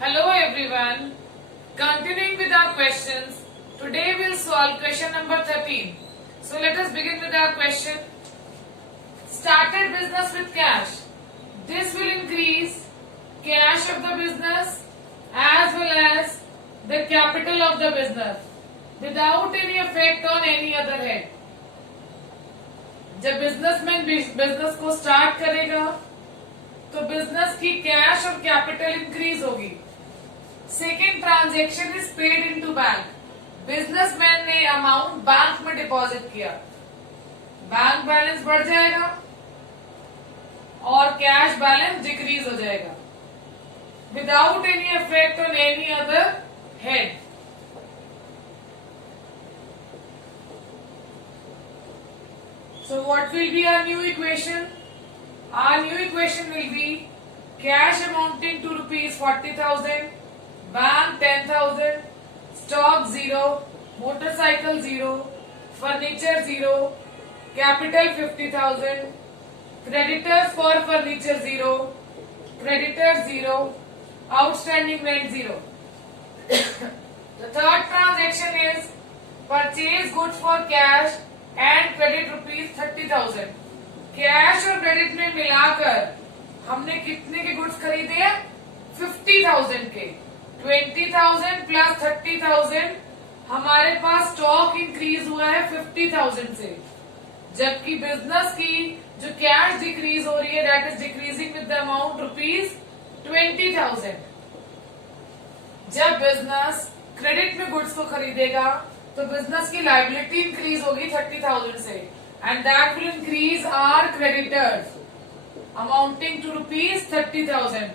Hello everyone. Continuing with our questions, today we'll solve question number 13. So let us begin with our question. Started business with cash. This will increase cash of the business as well as the capital of the business without any effect on any other head. जब businessman business को स्टार्ट करेगा तो बिजनेस की कैश और capital increase होगी. Second transaction is paid into bank. Businessman ने amount bank में डिपॉजिट किया, बैंक बैलेंस बढ़ जाएगा और कैश बैलेंस डिक्रीज हो जाएगा without any effect on any other head. So what will be our new equation? Our new equation will be cash amounting to rupees 40,000, bank 10,000, stock 0, motorcycle 0, furniture 0, capital 50,000, creditors for furniture 0, creditors 0, outstanding rent 0. The third transaction is purchase goods for cash and credit rupees 30,000. कैश और क्रेडिट में मिलाकर हमने कितने के गुड्स खरीदे हैं? 50,000 के. 20,000 प्लस 30,000 हमारे पास स्टॉक इंक्रीज हुआ है 50,000 से, जबकि बिजनेस की जो कैश डिक्रीज हो रही है that is decreasing with the amount rupees 20,000. जब बिजनेस क्रेडिट में गुड्स को खरीदेगा तो बिजनेस की लाइबिलिटी इंक्रीज होगी 30,000 से and that will increase our creditors amounting to rupees 30,000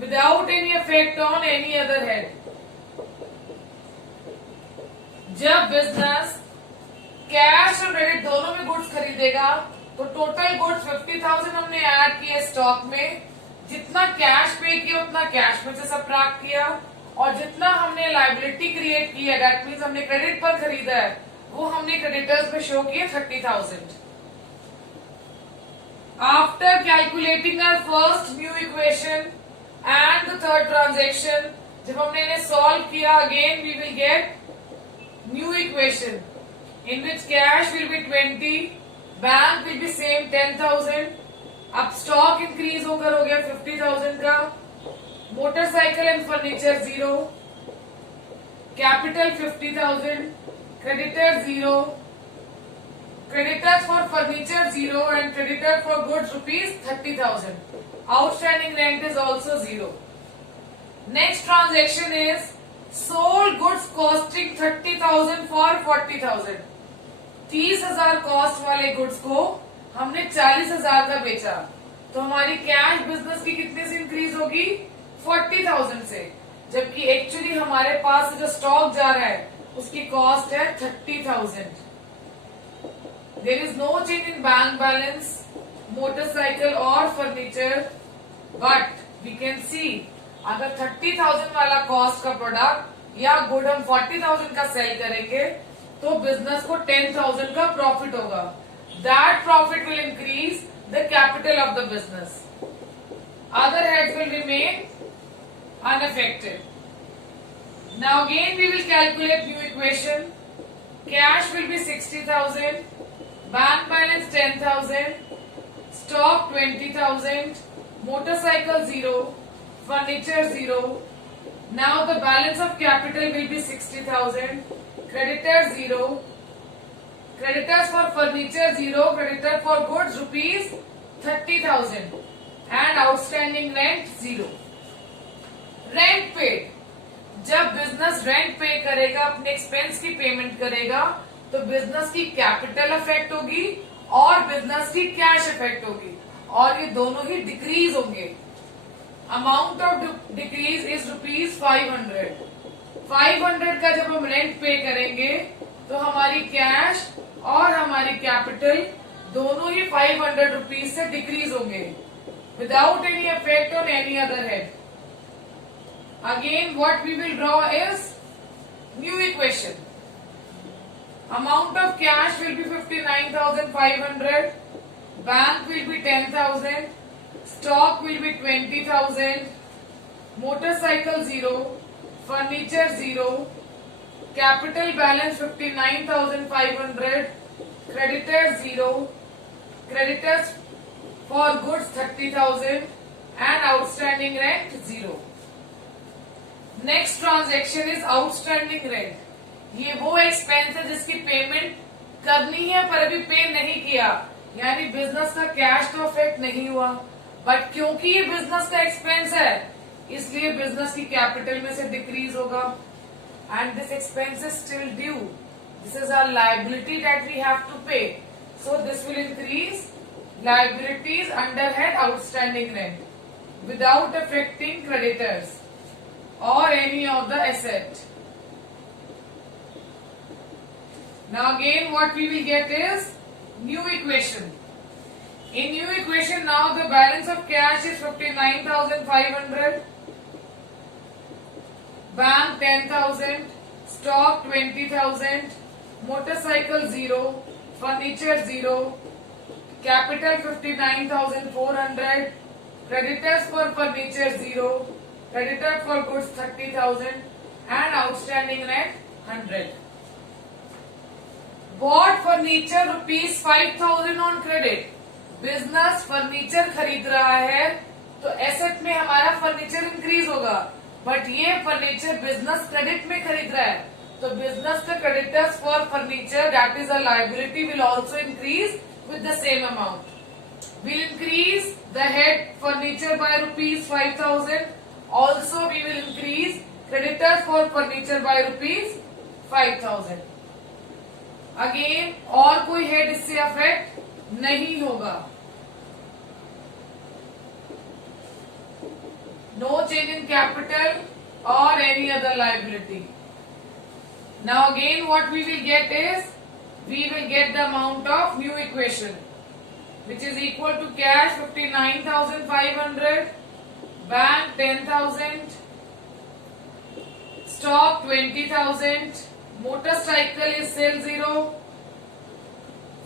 without any effect on any other head. जब बिजनेस कैश और क्रेडिट दोनों में गुड्स खरीदेगा तो टोटल गुड्स 50,000 हमने ऐड किए स्टॉक में. जितना कैश पे किया उतना कैश में से सबट्रैक्ट किया और जितना हमने लाइबिलिटी क्रिएट की है दैट मीन्स हमने क्रेडिट पर खरीदा है वो हमने क्रेडिटर्स में शो किए 30,000. After calculating our first new equation and the third transaction, जब हमने इन्हें सॉल्व किया again we will get new equation in which cash will be 20, bank will be same 10,000. अब स्टॉक इंक्रीज होकर हो गया 50,000 का. Motorcycle and furniture 0, capital 50,000, creditor 0, creditors for furniture 0 and creditor for goods rupees 30,000. Outstanding rent is also 0. Next transaction is sold goods costing 30,000 फॉर 40,000. 30,000 कॉस्ट वाले गुड्स को हमने 40,000 का बेचा तो हमारी कैश बिजनेस की कितने से इंक्रीज होगी? 40,000 से, जबकि एक्चुअली हमारे पास जो स्टॉक जा रहा है उसकी कॉस्ट है 30,000. There is no change in bank balance, motorcycle और furniture, but we can see अगर 30,000 वाला कॉस्ट का प्रोडक्ट या गुड हम 40,000 का सेल करेंगे तो बिजनेस को 10,000 का प्रॉफिट होगा. That profit will increase the capital of the business. Other heads will remain unaffected. Now again we will calculate new equation. Cash will be 60,000, bank balance 10,000, stock 20,000, motorcycle 0, furniture 0. Now the balance of capital will be 60,000, creditors 0, creditors for furniture 0, creditor for goods rupees 30,000. And outstanding rent 0. Rent paid, जब business rent पे करेगा अपने एक्सपेंस की पेमेंट करेगा तो बिजनेस की capital affect होगी और बिजनेस की कैश अफेक्ट होगी और ये दोनों ही डिक्रीज होंगे. Amount of decrease is rupees 500. 500 का जब हम रेंट पे करेंगे तो हमारी कैश और हमारी कैपिटल दोनों ही 500 रुपीज से डिक्रीज होंगे without any effect on any other head. Again what we will draw is new equation. Amount of cash will be 59,500, bank will be 10,000, stock will be 20,000, motorcycle 0, furniture 0, capital balance 59,500, creditors 0, creditors for goods 30,000 and outstanding rent 0. Next transaction is outstanding rent. ये वो एक्सपेंस है जिसकी पेमेंट करनी है पर अभी पे नहीं किया, यानी बिजनेस का कैश तो अफेक्ट नहीं हुआ, बट क्योंकि ये बिजनेस का एक्सपेंस है इसलिए बिजनेस की कैपिटल में से डिक्रीज होगा and this expense is still due. This is our liability that we have to pay, so this will increase liabilities under head outstanding rent without affecting creditors or any of the asset. Now again what we will get is new equation. In new equation now the balance of cash is 59,500, bank 10,000, stock 20,000, motorcycle 0, furniture 0, capital 59,400, creditors for furniture 0, creditor for goods 30,000 and outstanding rent 100. Bought furniture rupees 5,000 on credit. Business furniture खरीद रहा है तो एसेट में हमारा furniture increase होगा, बट ये furniture business credit में खरीद रहा है तो बिजनेस का creditors for furniture that is a liability will also increase with the same amount. We'll increase the head furniture by rupees 5,000. Also we will increase creditors for furniture by rupees 5,000. Again और कोई हेड इससे affect नहीं होगा. No change in capital or any other liability. Now again what we will get is we will get the amount of new equation which is equal to cash 59,500, bank 10,000, stock 20,000, motorcycle is still 0,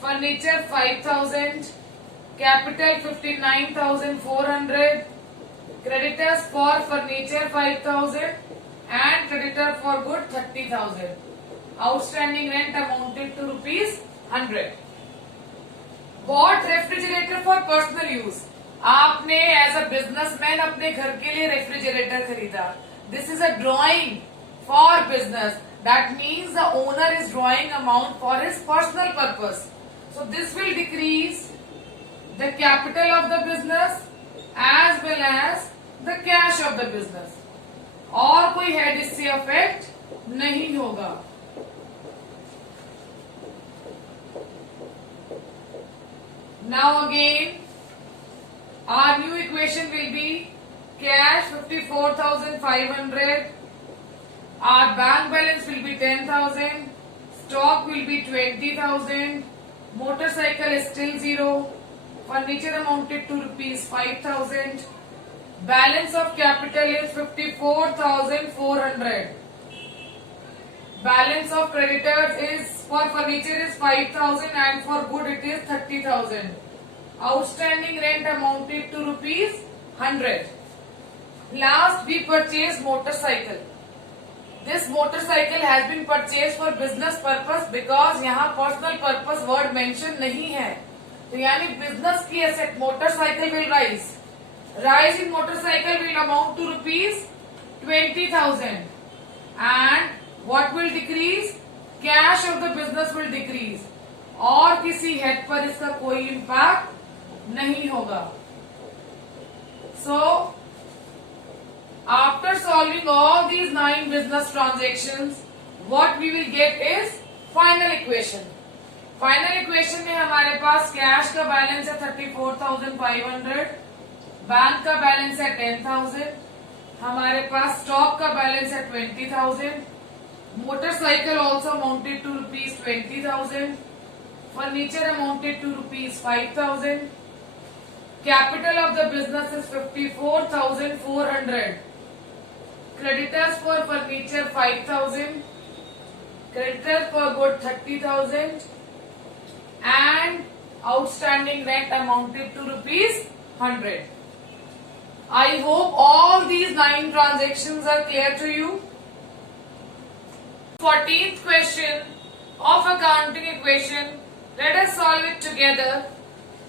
furniture 5,000, capital 59,400, creditors for furniture 5,000 and creditor for good 30,000. Outstanding rent amounted to rupees 100. Bought refrigerator for personal use. आपने as a businessman अपने घर के लिए refrigerator खरीदा. This is a drawing for business. That means the owner is drawing amount for his personal purpose. So this will decrease the capital of the business as well as the cash of the business. और कोई हेड इससे affect नहीं होगा. Now again, our new equation will be cash 54,500, our bank balance will be 10,000, stock will be 20,000, motorcycle is still 0, furniture amounted to rupees 5,000, balance of capital is 54,400, balance of creditors is for furniture is 5,000 and for good it is 30,000. Outstanding rent amounted to rupees 100. Last we purchased motorcycle. This motorcycle has been purchased for business purpose because यहाँ personal purpose word mention नहीं है, तो यानी business की asset motorcycle will rise. Rise in motorcycle will amount to rupees 20,000 and what will decrease? Cash of the business will decrease. और किसी हेड पर इसका कोई इम्पैक्ट नहीं होगा. So after solving all these 9 business transactions, what we will get is final equation. Final equation में हमारे पास कैश का बैलेंस है 34,500, बैंक का बैलेंस है 10,000, हमारे पास स्टॉक का बैलेंस है 20,000, motorcycle also amounted to rupees 20,000, furniture amounted to rupees 5,000, capital of the business is 54,400, creditors for furniture 5,000, creditors for good 30,000 and outstanding rent amounted to rupees 100. I hope all these 9 transactions are clear to you. 14th question of accounting equation. Let us solve it together.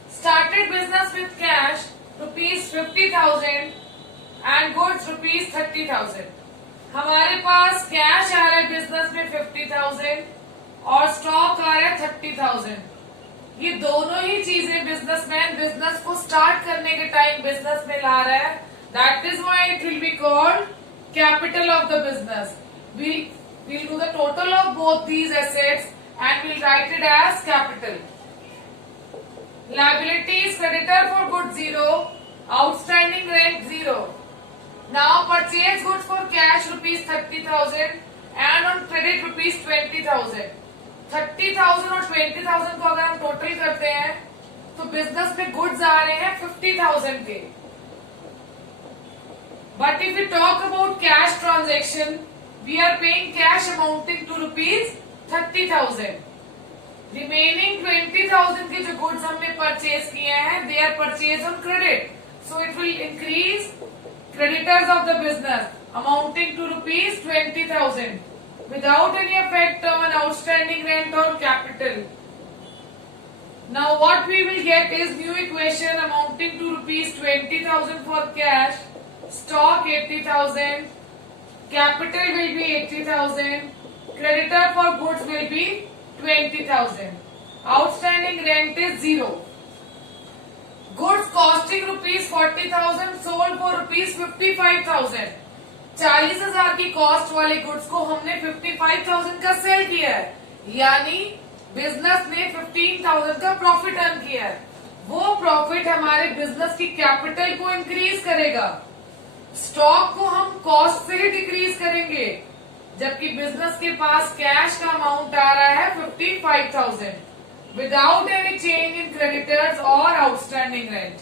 Started business with cash rupees 50,000 and goods rupees 30,000. हमारे पास कैश आ रहा है बिजनेस में 50,000 और स्टॉक आ रहा है 30,000. ये दोनों ही चीजें बिजनेसमैन बिजनेस को स्टार्ट करने के टाइम बिजनेस में ला रहा है. That is why it will be called capital of the business. We'll do the total of both these assets and we'll write it as capital. Liabilities, creditor for goods 0, outstanding rent 0. Now purchase goods for cash rupees 30,000 and on credit rupees 20,000. 30,000 और 20,000 को अगर हम टोटल करते हैं तो बिजनेस में गुड्स आ रहे हैं 50,000 के. But if you talk about cash transaction, we are paying cash amounting to rupees 30,000. Remaining 20,000 के जो goods हमने purchase किए हैं, they are purchased on credit. So it will increase creditors of the business amounting to rupees 20,000 without any effect on outstanding rent or capital. Now what we will get is new equation amounting to rupees 20,000 for cash, stock 80,000. Capital will be 80,000. Creditor for goods will be 20,000. Outstanding rent is 0. Goods costing rupees 40,000 sold for rupees 55,000. 40,000 की कॉस्ट वाले गुड्स को हमने 55,000 का सेल किया है, यानी बिजनेस ने 15,000 का प्रॉफिट अर्न किया है. वो प्रॉफिट हमारे बिजनेस की कैपिटल को इंक्रीज करेगा. स्टॉक को हम कॉस्ट से ही डिक्रीज करेंगे, जबकि बिजनेस के पास कैश का अमाउंट आ रहा है 55,000 without any change in creditors और outstanding rent.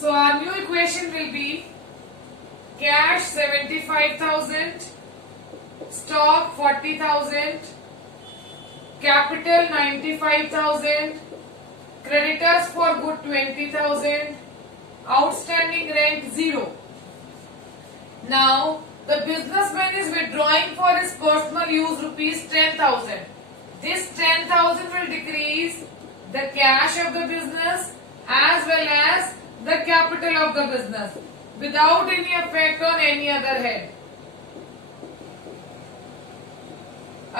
So our new equation will be cash 75,000, stock 40,000, capital 95,000, creditors for good 20,000, outstanding rent 0. Now the businessman is withdrawing for his personal use rupees 10,000. This 10,000 will decrease the cash of the business as well as the capital of the business without any effect on any other head.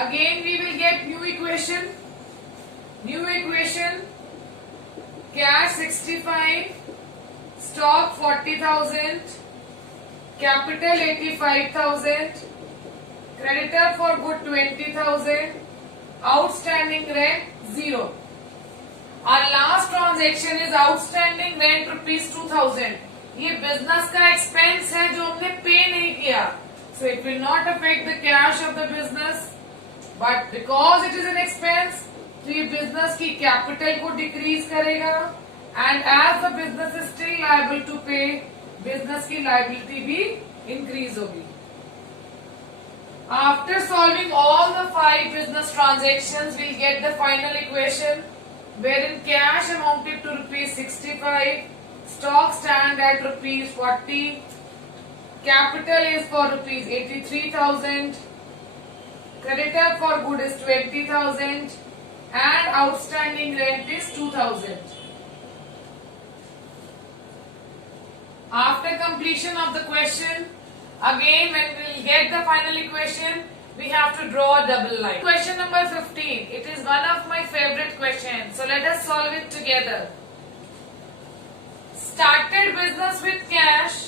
Again we will get new equation. New equation, cash 65, stock 40,000, capital 85,000, creditor for good 20,000, outstanding rent 0. Our last transaction is outstanding rent rupees 2,000. ये बिजनेस का एक्सपेंस है जो हमने पे नहीं किया, so it will not affect the cash of the business, but because it is an expense, तो ये बिजनेस की कैपिटल को डिक्रीज करेगा. And as the business is still liable to pay, business की liability भी increase होगी. After solving all the 5 business transactions, we'll get the final equation wherein cash amounted to rupees 65, stock stand at rupees 40, capital is for rupees 83,000, creditor for good is 20,000 and outstanding rent is 2,000. After completion of the question, again when we will get the final equation, we have to draw a double line. Question number 15. It is one of my favorite questions. So let us solve it together. Started business with cash.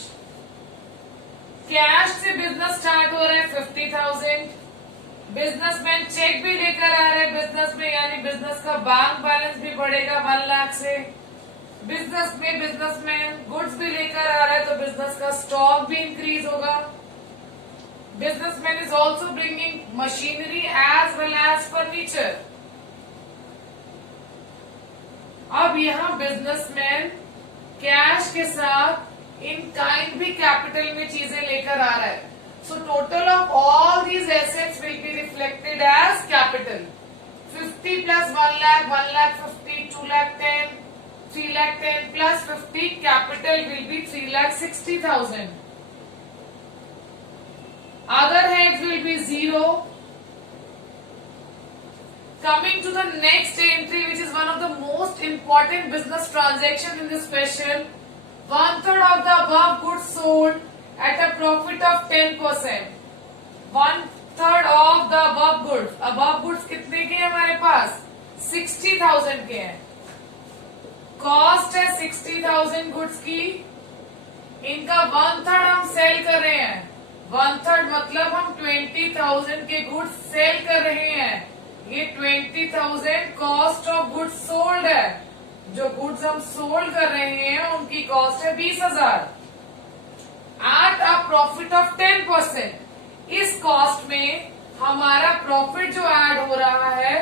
Cash से business start हो रहा है 50,000. Businessman check भी लेकर आ रहा है बिजनेस में, यानी बिजनेस का बैंक बैलेंस भी बढ़ेगा 1 लाख से. बिजनेस में बिजनेसमैन गुड्स भी लेकर आ रहा है तो बिजनेस का स्टॉक भी इंक्रीज होगा. Businessman is also bringing machinery as well as furniture. अब यहाँ बिजनेसमैन कैश के साथ इन काइंड भी कैपिटल में चीजें लेकर आ रहा है. So total of all these assets will be reflected as capital. 50 plus 1 lakh, 1 lakh 50, 2 lakh 10, 3 lakh 10 plus 50, capital will be 3 lakh 60,000. Other heads will be 0. Coming to the next entry, which is one of the most important business transactions in this special, 1/3 of the above goods sold at a profit of 10%. 1/3 of the above goods. above goods कितने के हैं हमारे पास? 60,000 के हैं. कॉस्ट है 60,000 गुड्स की. इनका 1/3 हम सेल कर रहे हैं. 1/3 मतलब हम 20,000 के गुड्स सेल कर रहे हैं. ये 20,000 कॉस्ट ऑफ गुड्स सोल्ड है. जो गुड्स हम सोल्ड कर रहे हैं उनकी कॉस्ट है 20,000 एट अ प्रॉफिट ऑफ 10%. इस कॉस्ट में हमारा प्रॉफिट जो ऐड हो रहा है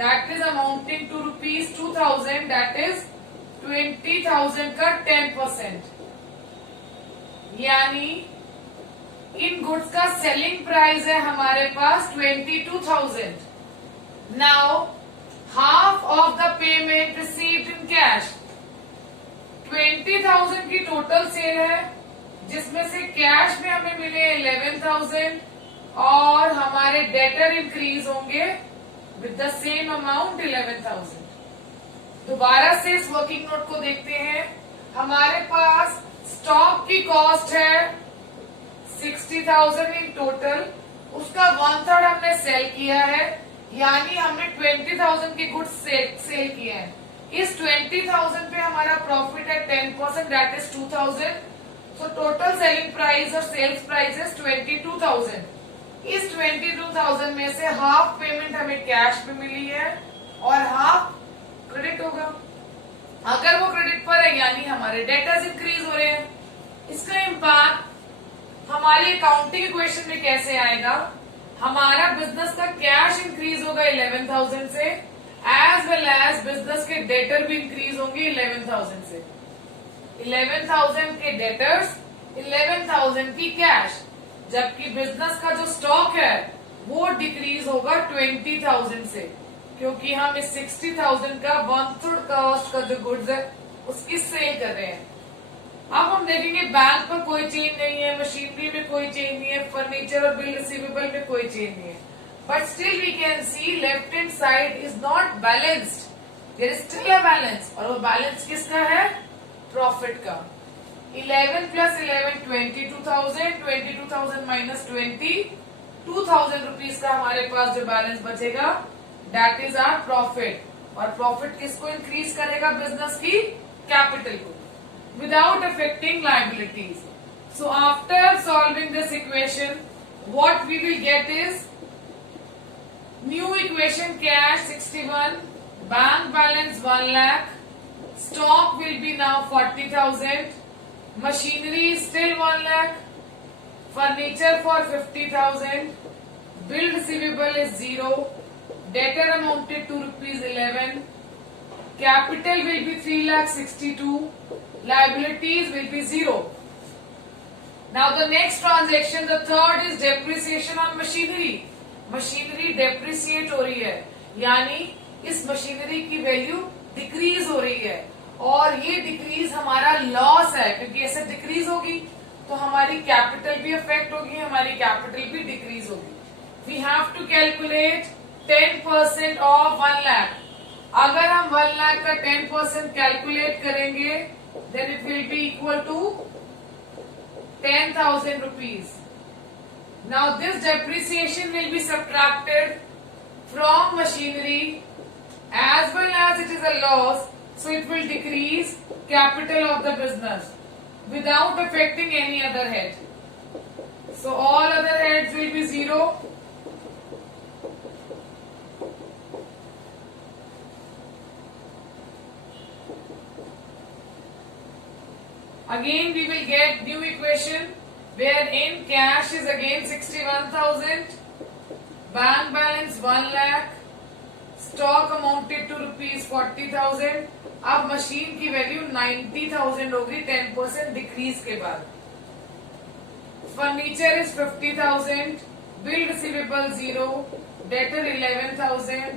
that is amounting to ₹2,000. That is 20,000 का 10%. यानी इन गुड्स का सेलिंग प्राइस है हमारे पास 22,000. Now half of the payment received in cash. 20,000 की टोटल सेल है जिसमें से कैश में हमें मिले 11,000 और हमारे डेटर इंक्रीज होंगे विद द सेम अमाउंट 11,000. दोबारा से इस वर्किंग नोट को देखते हैं. हमारे पास स्टॉक की कॉस्ट है 60,000 इन टोटल. उसका 1/3 हमने सेल किया है. यानी हमने 20,000 के गुड्स सेल किए हैं. इस 20,000 पे हमारा प्रॉफिट है 10%. That is 2,000. So total selling price और सेल्स प्राइस इज 22,000. इस 22,000 में से हाफ पेमेंट हमें कैश में मिली है और हाफ क्रेडिट होगा. अगर वो क्रेडिट पर है यानी हमारे डेटर्स इंक्रीज हो रहे हैं. इसका इम्पैक्ट हमारी अकाउंटिंग इक्वेशन में कैसे आएगा? हमारा बिजनेस का कैश इंक्रीज होगा 11,000 से एज वेल एज बिजनेस के डेटर भी इंक्रीज होंगे 11,000 से. 11,000 के डेटर्स, 11,000 की कैश. जबकि बिजनेस का जो स्टॉक है वो डिक्रीज होगा 20,000 से क्योंकि हम इस 60,000 का 1/3 कॉस्ट का जो गुड्स है उसकी सेल कर रहे हैं. अब हम देखेंगे बैंक पर कोई चेंज नहीं है, मशीनरी में कोई चेंज नहीं है, फर्नीचर और बिल रिसीवेबल में कोई चेंज नहीं है. But still we can see left hand side is not balanced. There is still a balance और वो बैलेंस किसका है? प्रॉफिट का. 11 plus 11 22,000. 22,000 minus 20 2,000 रुपीज का हमारे पास जो बैलेंस बचेगा दैट इज आवर प्रॉफिट. और प्रॉफिट किसको इंक्रीज करेगा? बिजनेस की कैपिटल को without affecting liabilities. So after solving this equation, what we will get is new equation: cash 61, bank balance 1 lakh, stock will be now 40,000, machinery is still 1 lakh, furniture for 50,000, bill receivable is 0, debtor amounted to ₹11, capital will be 3,62,000, liabilities will be 0. Now the next transaction, the third is depreciation on machinery. Machinery depreciate हो रही है यानी इस मशीनरी की value decrease हो रही है और ये डिक्रीज हमारा लॉस है क्योंकि ऐसे डिक्रीज होगी तो हमारी कैपिटल भी अफेक्ट होगी, हमारी कैपिटल भी डिक्रीज होगी. We have to calculate 10% of 1 lakh. अगर हम 1 लाख का 10% कैलकुलेट करेंगे then it will be equal to 10,000 rupees. Now this depreciation will be subtracted from machinery as well as it is a loss, so it will decrease capital of the business without affecting any other head. So all other heads will be 0. Again we will get new equation wherein cash is again 61,000, bank balance 1 lakh, stock amounted to ₹40,000. अब मशीन की वैल्यू 90,000 होगी 10% डिक्रीज के बाद. Furniture is 50,000, bill receivable 0, डेटर 11,000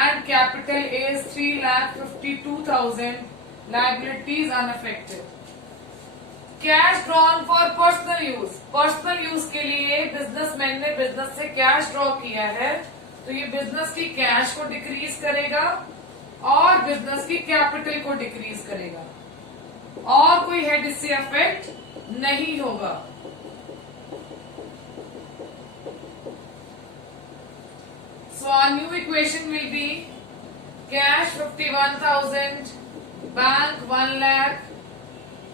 and capital is 3,52,000. liabilities unaffected. Cash drawn for personal use, personal use के लिए बिजनेसमैन ने बिजनेस से cash draw किया है, तो ये बिजनेस की कैश को डिक्रीज करेगा और बिजनेस की कैपिटल को डिक्रीज करेगा, और कोई हेड इससे अफेक्ट नहीं होगा. So our new equation will be cash 51,000, bank 1 lakh,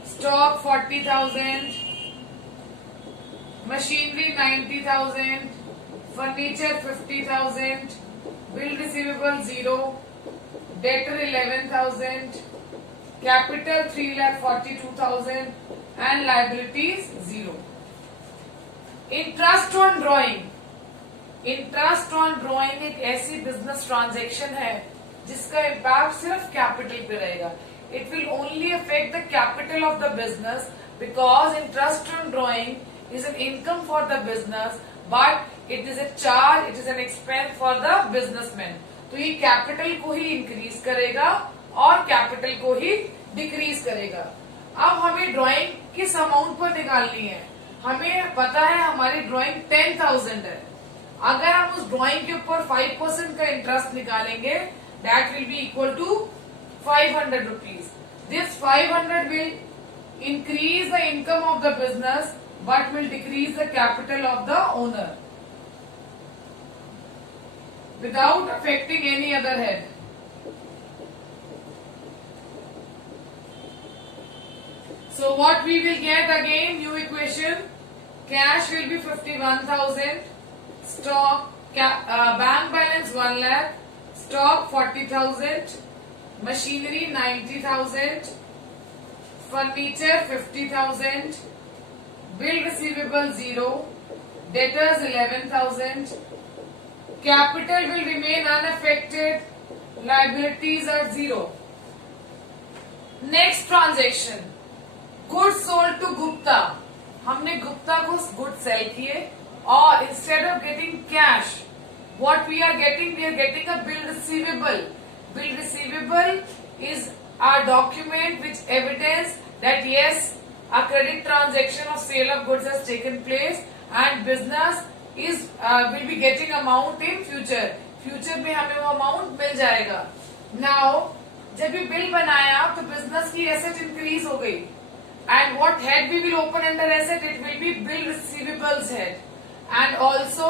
stock 40,000, machinery 90,000, furniture 50,000, bill receivable 0, debtor 11,000, capital 3,42,000 and liabilities 0. Interest on drawing, interest on drawing एक ऐसी बिजनेस ट्रांजैक्शन है जिसका इम्पैक्ट सिर्फ कैपिटल पे रहेगा. It will only affect the capital of the business because interest on drawing is an income for the business but it is a charge, it is an expense for the businessman. तो ये कैपिटल को ही इंक्रीज करेगा और कैपिटल को ही डिक्रीज करेगा. अब हमें ड्रॉइंग किस अमाउंट पर निकालनी है. हमें पता है हमारी ड्रॉइंग 10,000 है. अगर हम उस ड्राइंग के ऊपर 5% का इंटरेस्ट निकालेंगे, that will be equal to 500 rupees. This 500 will increase the income of the business but will decrease the capital of the owner without affecting any other head. So what we will get again, new equation, cash will be 51,000, stock bank balance 1 lakh, stock 40,000, machinery 90,000, furniture 50,000, bill receivable 0, debtors 11,000, capital will remain unaffected, liabilities are 0. Next transaction, goods sold to Gupta. हमने गुप्ता को good cell किए और instead of getting cash, what we are getting a bill receivable. Bill receivable is a document which evidence that yes, a credit transaction of sale of goods has taken place and business is will be getting amount in future. Future में हमें वो amount मिल जाएगा. Now जब ये बिल बनाया तो बिजनेस की asset increase हो गई and what head we will open under asset, it will be bill receivables head. And also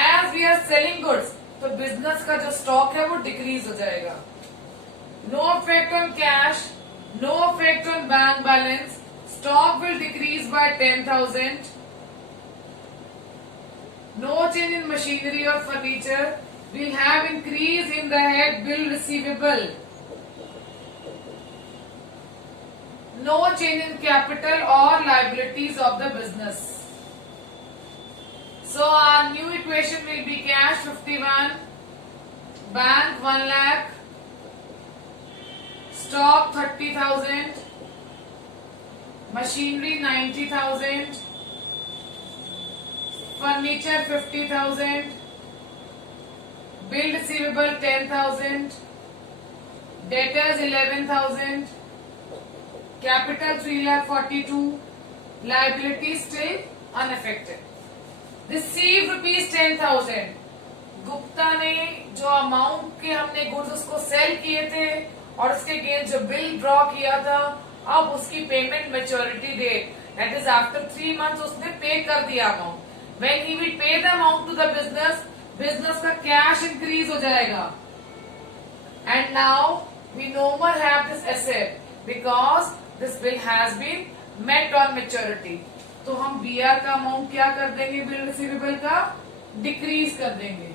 as we are selling goods तो बिजनेस का जो स्टॉक है वो डिक्रीज हो जाएगा. No effect on cash, no effect on bank balance, stock will decrease by 10,000. No change in machinery और furniture, we'll have increase in the head bill receivable. No change in capital or liabilities of the business. So our new equation will be cash 51, bank 1 lakh, stock 30,000, machinery 90,000, furniture 50,000, bill receivable 10,000, debtors 11,000, capital 3,42,000, liabilities still unaffected. Receive rupees 10,000. गुप्ता ने जो अमाउंट के हमने गुड्स उसको सेल किए थे और उसके अगेंस्ट जो बिल ड्रॉ किया था, अब उसकी payment maturity date that is after 3 months उसने पे कर दिया amount. When he will pay the amount to the business, business का कैश इंक्रीज हो जाएगा. And now we no more have this asset because this bill has been met on maturity. तो हम बीआर का अमाउंट क्या कर देंगे, बिल रिसीवेबल का डिक्रीज कर देंगे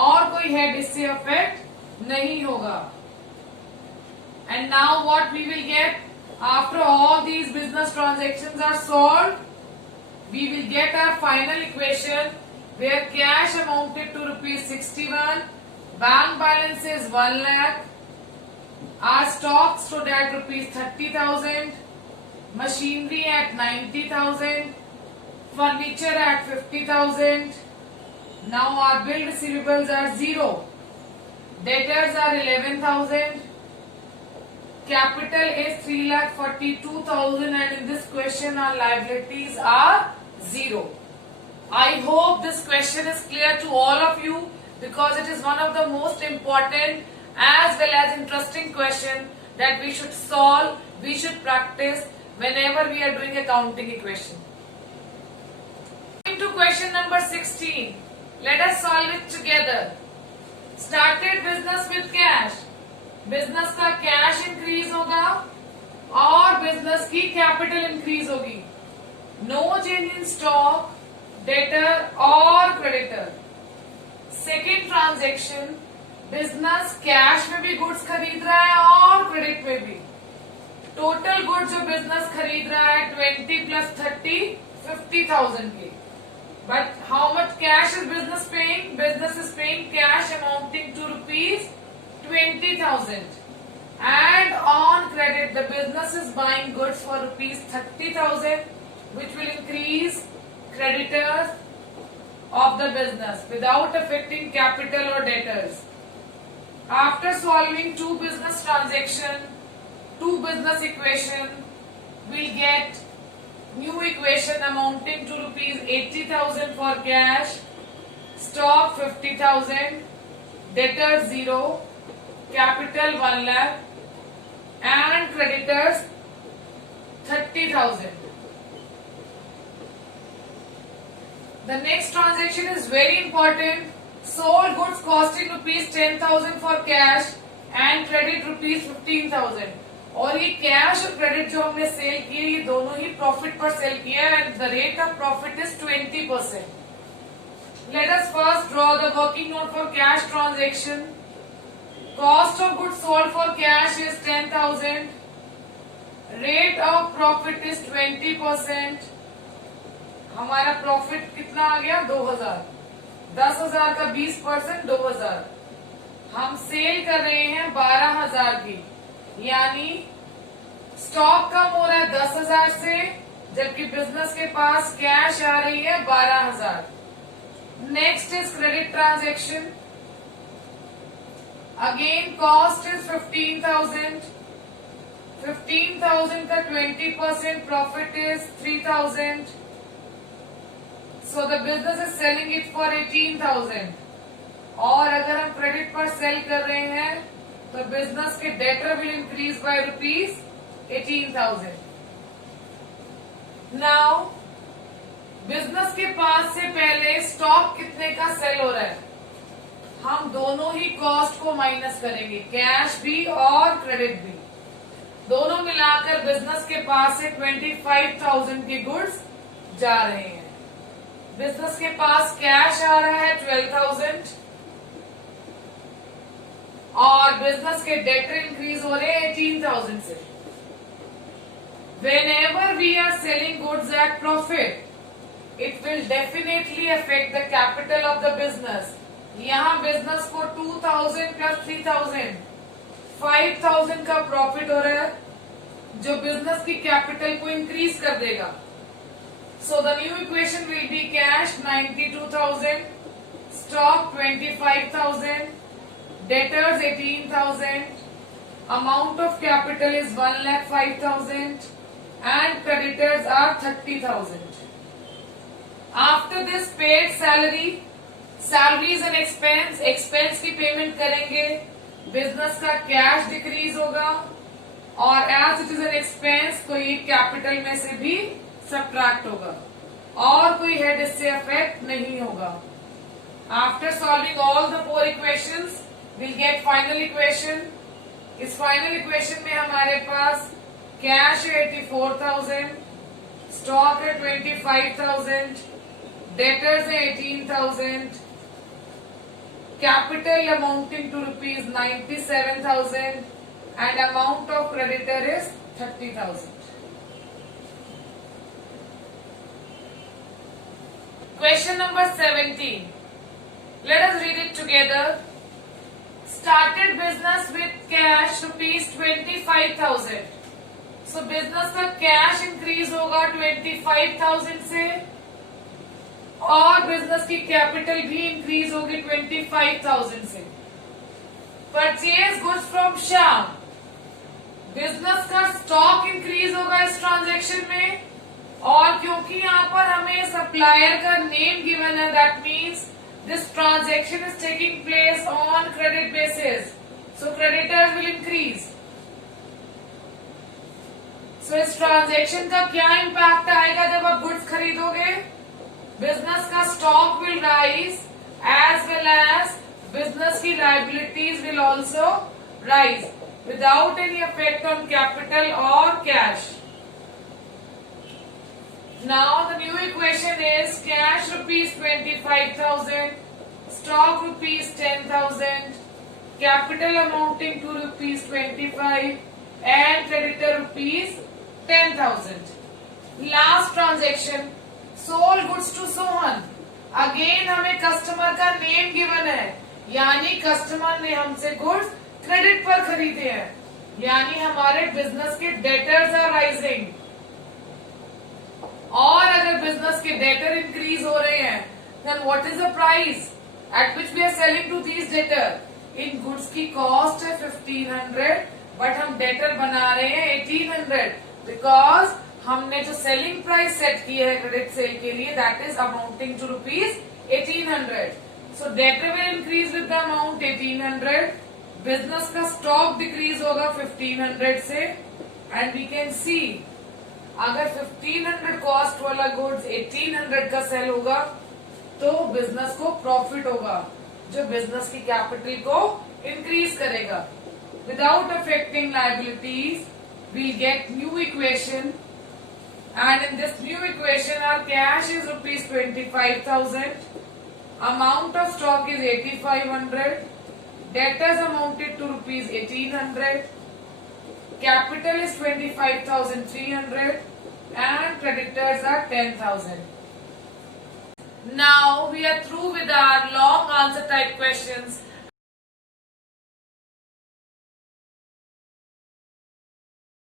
और कोई हेड इससे अफेक्ट नहीं होगा. And now what we will get after all these business transactions are solved, we will get our final equation where cash amounted to ₹61, bank balance is 1 lakh, our stock stood at ₹30,000, machinery at 90,000, furniture at 50,000. Now our bill receivables are 0, debtors are 11,000, capital is 3,42,000 and in this question our liabilities are 0. I hope this question is clear to all of you because it is one of the most important as well as interesting question that we should solve, we should practice whenever we are doing accounting equation. Coming to question number 16. Let us solve it together. Started business with cash. Business का cash increase होगा और business की capital increase होगी. No change in stock, debtor और creditor. Second transaction, business cash में भी गुड्स खरीद रहा है और क्रेडिट में भी. टोटल गुड्स जो बिजनेस खरीद रहा है 20 प्लस 30 50,000 के. But how much cash is business paying? Business is paying cash amounting to rupees 20,000 and on credit the business is buying goods for rupees 30,000 which will increase creditors of the business without affecting capital or debtors. After solving two business transaction, two business equation, we'll get new equation amounting to rupees 80,000 for cash, stock 50,000, debtors 0, capital 1 lakh and creditors 30,000. The next transaction is very important. Sold goods costing rupees 10,000 for cash and credit rupees 15,000. और ये कैश और क्रेडिट जो हमने सेल किए ये दोनों ही प्रॉफिट पर सेल किया and the rate of profit is 20%. Let us first draw the working note for cash transaction. Cost of goods sold for cash is 10,000. Rate of profit is 20%. हमारा प्रॉफिट कितना आ गया? 2,000. 10,000 का 20% 2,000. हम सेल कर रहे हैं 12,000 की, यानी स्टॉक कम हो रहा है 10,000 से जबकि बिजनेस के पास कैश आ रही है 12,000. Next is credit transaction. Again cost is 15,000. 15,000 का 20% profit is 3,000. So the business is selling it for 18,000. और अगर हम क्रेडिट पर सेल कर रहे हैं तो बिजनेस के debtor will increase by rupees 18,000. Now business के पास से पहले स्टॉक कितने का सेल हो रहा है? हम दोनों ही कॉस्ट को माइनस करेंगे, कैश भी और क्रेडिट भी. दोनों मिलाकर बिजनेस के पास से 25,000 के गुड्स जा रहे हैं. बिजनेस के पास कैश आ रहा है 12,000 और बिजनेस के डेटर इंक्रीज हो रहे हैं 18,000 से. Whenever we are selling goods at profit, it will definitely affect the capital of the business. यहाँ बिजनेस को 2,000 प्लस 3,000 5,000 का प्रॉफिट हो रहा है जो बिजनेस की कैपिटल को इंक्रीज कर देगा. So the new equation will be cash 92,000, स्टॉक 25,000, debtors 18,000, amount of capital is 1,05,000 and creditors are 30,000. After this paid salary, salary is an expense, expense की पेमेंट करेंगे, बिजनेस का कैश डिक्रीज होगा और as it is an expense कोई capital में से भी सब्ट्रैक्ट होगा और कोई हेड इससे अफेक्ट नहीं होगा. After solving all the 4 equations we'll get final equation. इस फाइनल इक्वेशन में हमारे पास कैश है 84,000, स्टॉक है 25,000, डेटर्स है 18,000, capital amounting to rupees 97,000 and amount of creditor is 30,000. Question number 17. Let us read it together. Started business with cash rupees 25,000. So business का cash increase होगा 25,000 से और बिजनेस की कैपिटल भी इंक्रीज होगी 25,000 से. Purchase goods from Shyam. बिजनेस का स्टॉक इंक्रीज होगा इस ट्रांजेक्शन में, और क्योंकि यहाँ पर हमें सप्लायर का नेम गिवन है, that means this transaction is taking place on credit basis, so creditors will increase. So इस ट्रांजेक्शन का क्या इम्पैक्ट आएगा जब आप गुड्स खरीदोगे? बिजनेस का stock will rise as well as business की liabilities will also rise without any effect on capital or cash. Now the new equation is cash rupees 25,000, stock rupees 10,000, capital amounting to rupees 25 and creditor rupees 10,000. Last transaction, sold goods to Sohan. Again हमें कस्टमर का name given है, यानी कस्टमर ने हमसे goods credit पर खरीदे हैं, यानी हमारे बिजनेस के डेटर्स आर राइजिंग। और अगर बिजनेस के डेटर इंक्रीज हो रहे हैं, then what is the price at which we are selling to these debtor? इन गुड्स की कॉस्ट है 1500, बट हम डेटर बना रहे हैं 1800 बिकॉज हमने जो सेलिंग प्राइस सेट की है क्रेडिट सेल के लिए, that is amounting to rupees 1800। So debtor will increase with the amount 1800, business का स्टॉक डिक्रीज होगा 1500 से, एंड वी कैन सी अगर 1500 कॉस्ट वाला गुड्स 1800 का सेल होगा तो बिजनेस को प्रॉफिट होगा, जो बिजनेस की कैपिटल को इंक्रीज करेगा। Without affecting liabilities we get new equation, and in this new equation our cash is rupees 25,000, amount of stock is 8500, debtors amounted to rupees 1800, capital is 25,300 and creditors are 10,000. Now we are through with our long answer type questions.